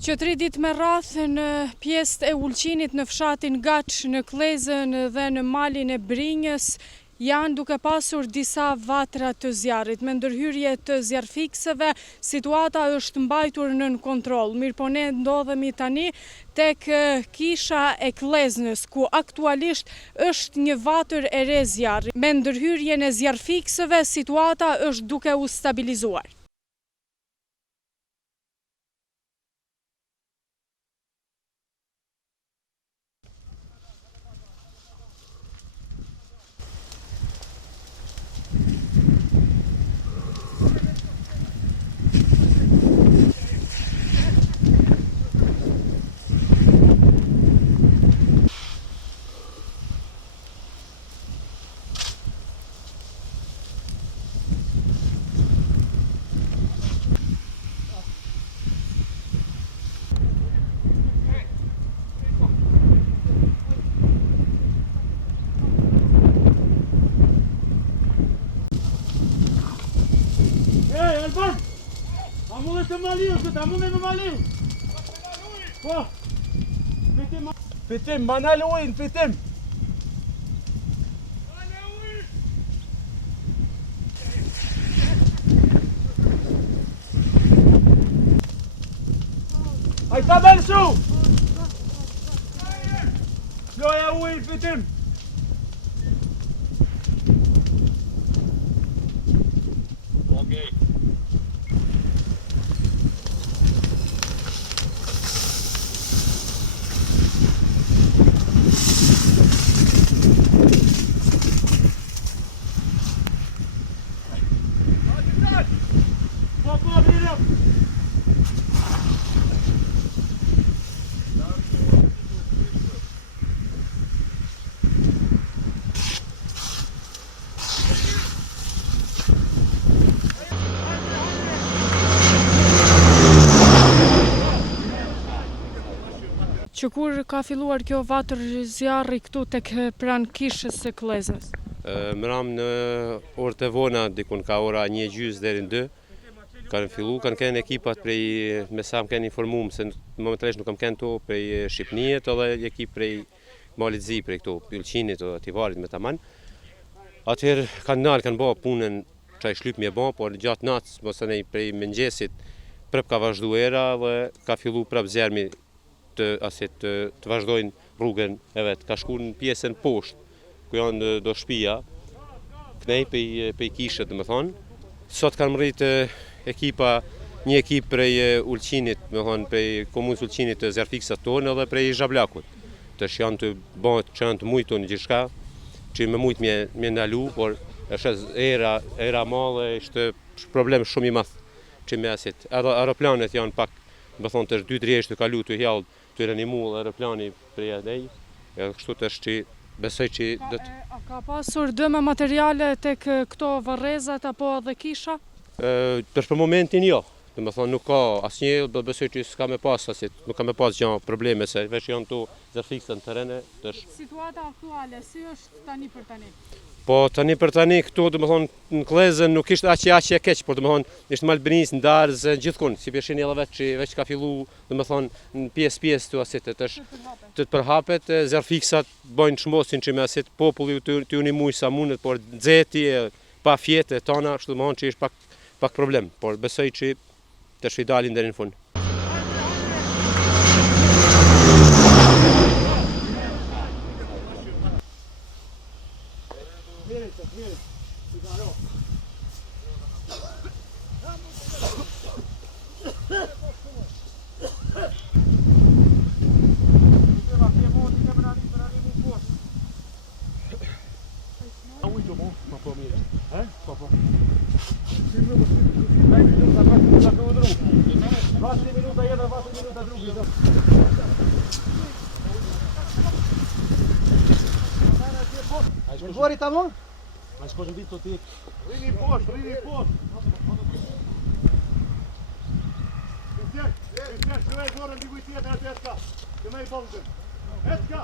Që 3 ditë me radh në pjesë e Ulqinit në fshatin Gaç, në Klezën dhe në malin e Brinjës janë duke pasur disa vatra të zjarrit. Me ndërhyrje të zjarrfikseve, situata është mbajtur nën kontroll. Mirpo ne ndodhemi tani tek kisha e Klezës, ku aktualisht është një vatër e re zjarri. Me ndërhyrjen e zjarrfikseve, situata është duke u stabilizuar. Alban! Amulle të maliu, amulle në maliu! Po! Fitim, banal ujnë, fitim! Hajta belsu! Loja ujnë, fitim! Okay. Që kur ka filluar kjo vatër zjarri këtu tek pranë kishës së Klezës? Mram në orët e vona, dikun ka ora 1:30 deri në 2, kanë fillu, kanë kënë ekipat prej, me sa më kanë informuar, se momentalisht nuk kam kënë to prej Shqipnijet, edhe ekip prej Malit Zi, prej këtu, Ulqinit, Tivarit me taman. Atëherë kanë nalë, kanë bërë punën çaj shlyp me bë, por gjatë natës, mos ne prej mëngjesit, prap ka vazhdu era dhe ka fillu prap zjarmi të vazhdojnë rrugën e vetë. Ka shku në pjesën poshtë, ku janë do shtëpia, knej pej kishët, më thonë. Sot kanë mërrit një ekip prej Ulqinit, më thonë, prej komunës Ulqinit të zjarrfiksat tonë edhe prej Zhablakut. Që janë të bëhet, që janë të mujtë tonë gjithçka, që me mujtë me ndalu, por është era madhe, është problem shumë i madh që me asit. Edhe aeroplanet janë pak, më thonë, të 2-3 të kalu të hjallë, të rënimu aeroplani prej adej, kështu të është që besoj që... A ka pasur dëme materiale tek këto varrezat apo edhe kisha? Për momentin jo, dhe më thonë nuk ka asnjë, besoj që s'ka me pas asit, nuk ka me pas gjë probleme, se veç janë tu zjarrfiksa në terene. Situata aktuale, si është tani për tani? Po tani për tani këtu, dhe më thonë, në Klezën nuk ishte aqe e keq, por dhe më thonë, ishte Malbrinis në darës gjithkun, si përshin edhe veç ka fillu, dhe më thonë, në pjesë të asit, të përhapet, zjarrfiksat bojnë shmosin që me asit populli të unimuj sa mundet, por nxehti, pa fjetë, tona, shtu dhe më thonë që ishte pak problem, por besoj që të shvidalin deri në fund. Gori tamo? Ma shkosh mbi të tik. Rini poshtë. Shkëve zorën t'i kuj tjetër atë etka. Këme i bongën. Etka!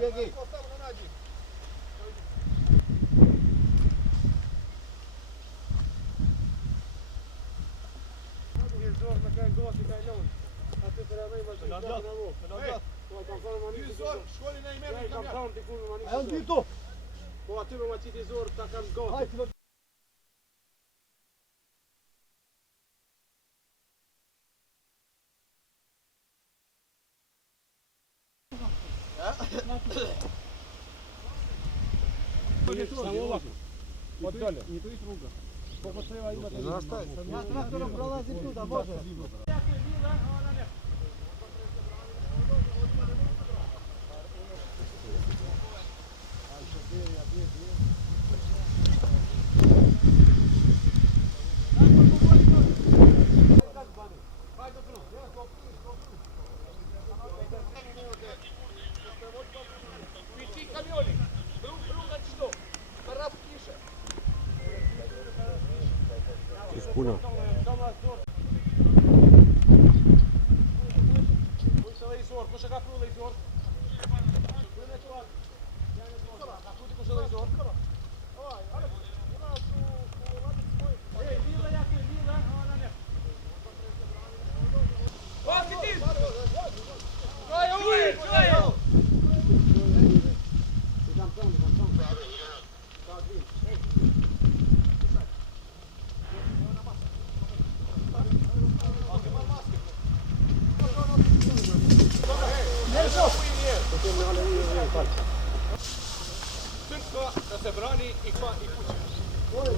Biegaj. Ajo në tu. Po aty me macit i zorë ta kanë gati. Hajde. Ja traktorом prolazim tuda, može. Puno. Kush e ka pru lejzor? Da se brani i kuće. To je.